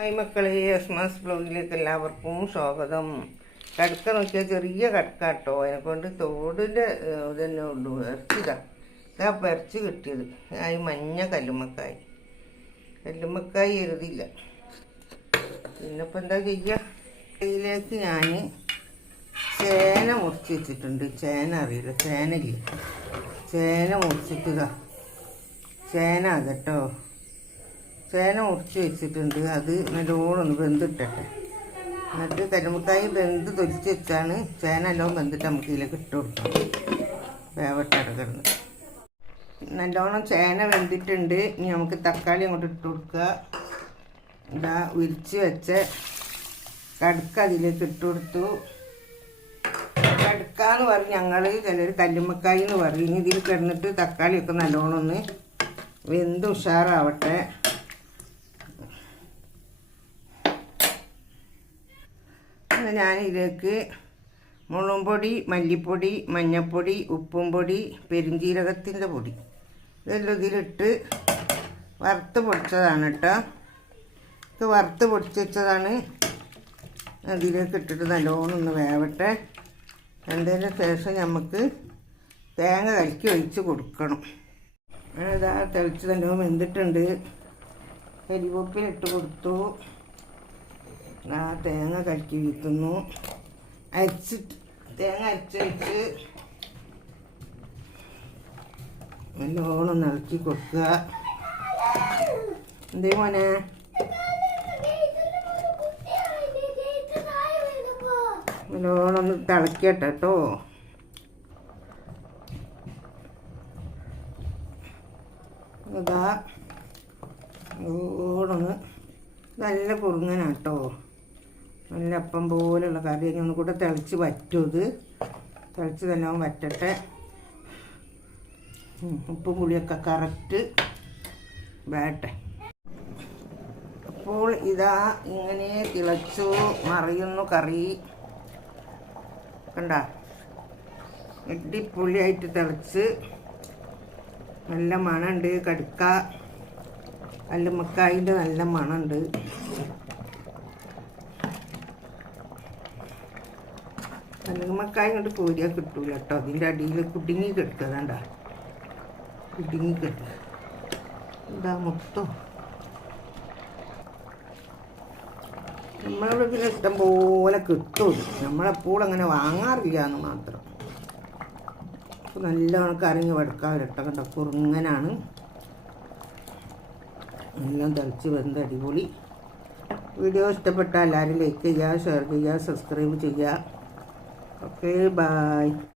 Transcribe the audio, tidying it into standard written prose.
Hi മക്കളെ, എസ്മാസ് ബ്ലോഗിലേക്ക് എല്ലാവർക്കും സ്വാഗതം. കടുക്ക നോക്കിയാൽ ചെറിയ കടുക്കാട്ടോ, അതിനെക്കൊണ്ട് തോടിൻ്റെ ഇതന്നെ ഉള്ളൂ. ഇറച്ചിതാ ഇറച്ചി കിട്ടിയത്. ഈ മഞ്ഞ കല്ലുമ്മക്കായി എഴുതില്ല. പിന്നിപ്പോൾ എന്താ ചെയ്യുക? ഇതിലേക്ക് ഞാൻ ചേന മുറിച്ച് വെച്ചിട്ടുണ്ട്. ചേന അറിയില്ല, ചേനയില്ല. ചേന മുറിച്ചിട്ടതാ. ചേന കേട്ടോ, ചേന മുറിച്ച് വെച്ചിട്ടുണ്ട്. അത് നല്ലോണം ഒന്ന് വെന്തിട്ടട്ടെ. എന്നിട്ട് കല്ലുമ്മക്കായി വെന്ത് തൊലിച്ച് വെച്ചാണ് ചേന എല്ലാം വെന്തിട്ട് നമുക്ക് ഇതിലേക്ക് ഇട്ട് കൊടുക്കാം. വേവട്ടട കിടന്ന് നല്ലോണം ചേന വെന്തിട്ടുണ്ട്. ഇനി നമുക്ക് തക്കാളി അങ്ങോട്ട് ഇട്ട് കൊടുക്കുക. ഇതാ ഉരിച്ച് വെച്ച കടുക്ക അതിലേക്ക് ഇട്ട് കൊടുത്തു. കടുക്കാന്ന് പറഞ്ഞ് ഞങ്ങൾ ചിലർ കല്ലുമ്മക്കായി എന്ന് പറയും. ഇനി ഇതിൽ കിടന്നിട്ട് തക്കാളിയൊക്കെ നല്ലോണം ഒന്ന് വെന്ത് ഉഷാറാവട്ടെ. ഞാനിതിലേക്ക് മുളകും പൊടി, മല്ലിപ്പൊടി, മഞ്ഞൾപ്പൊടി, ഉപ്പും പൊടി, പെരുംജീരകത്തിൻ്റെ പൊടി ഇതെല്ലാം ഇതിലിട്ട് വറുത്ത് പൊടിച്ചതാണ് കേട്ടോ. ഇത് വറുത്ത് പൊടിച്ച് വെച്ചതാണ്. അതിലേക്ക് ഇട്ടിട്ട് നല്ലോണം ഒന്ന് വേവട്ടെ. അതിന് ശേഷം നമുക്ക് തേങ്ങ കലക്കി ഒഴിച്ച് കൊടുക്കണം. ഇതാ തിളച്ച് നല്ലോണം വെന്തിട്ടുണ്ട്. കരിവേപ്പിലിട്ട് കൊടുത്തു. ആ തേങ്ങ കലക്കി വീത്തുന്നു. തേങ്ങ അരച്ചൊഴിച്ച് നല്ലോണം ഇളക്കി കൊടുക്കുക. എന്തേ മോനെ? നല്ലോണം ഒന്ന് തിളക്കട്ടെ കേട്ടോ. ഇതാ നല്ലോണം നല്ല കുറുങ്ങനാട്ടോ. നല്ല അപ്പം പോലെയുള്ള കറി ഒന്നും കൂടെ തിളച്ച് വറ്റും. ഇത് തിളച്ച് നല്ലോണം വറ്റട്ടെ. ഉപ്പും പുളിയൊക്കെ കറക്റ്റ് വേട്ടെ. അപ്പോൾ ഇതാ ഇങ്ങനെ തിളച്ചു മറിയുന്നു കറി. കണ്ട അടിപൊളിയായിട്ട് തിളച്ച് നല്ല മണമുണ്ട്. കടുക്ക കല്ലുമ്മക്കായിൻ്റെ നല്ല മണമുണ്ട്. കല്ലുമ്മക്കായ കൊണ്ട് കോരിയാൽ കിട്ടൂല കേട്ടോ. അതിൻ്റെ അടിയിൽ കുടുങ്ങി കിടക്കുക. വേണ്ട കുടുങ്ങി കിട്ടുക. എന്താ മൊത്തം നമ്മളിവിടെ പിന്നെ ഇഷ്ടം പോലെ കിട്ടും. നമ്മളെപ്പോഴും അങ്ങനെ വാങ്ങാറില്ല എന്ന് മാത്രം. അപ്പോൾ നല്ലോണം കറിഞ്ഞ് വെടുക്കാൻ ഇട്ട കണ്ട കുറുങ്ങനാണ്. എല്ലാം തിളച്ച് വെന്ത് അടിപൊളി. വീഡിയോ ഇഷ്ടപ്പെട്ടാൽ എല്ലാവരും ലൈക്ക് ചെയ്യുക, ഷെയർ ചെയ്യുക, സബ്സ്ക്രൈബ് ചെയ്യുക. Okay, by.